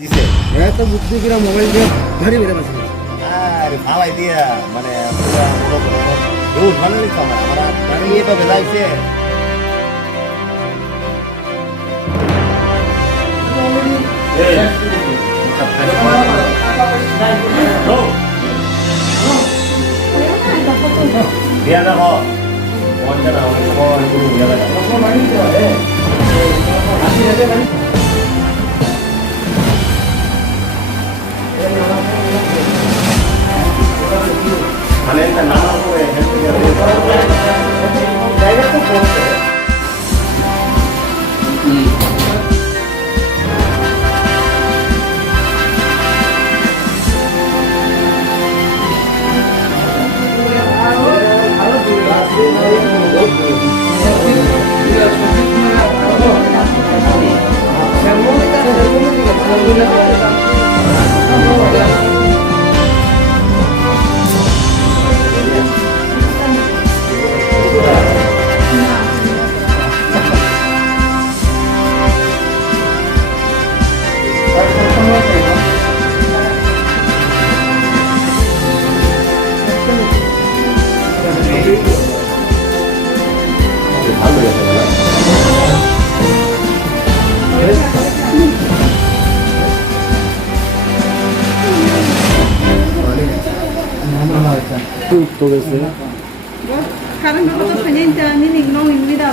দিছে এত বুদ্ধি করে মোবাইল দিয়ে ধরে বেড়ে বসে আর ভালাই দিয়া মানে পুরা মূলত রোড বানালি তো আমরা মানে এইভাবে যাইছে দিয়া দেখো মনটা না অনেক সময় দিয়া দেখো মানে একটা নানা করে জায়গা তো পড়ছে Tutto questo. Karena kalau tuh pengen jalan ini nong ini dah,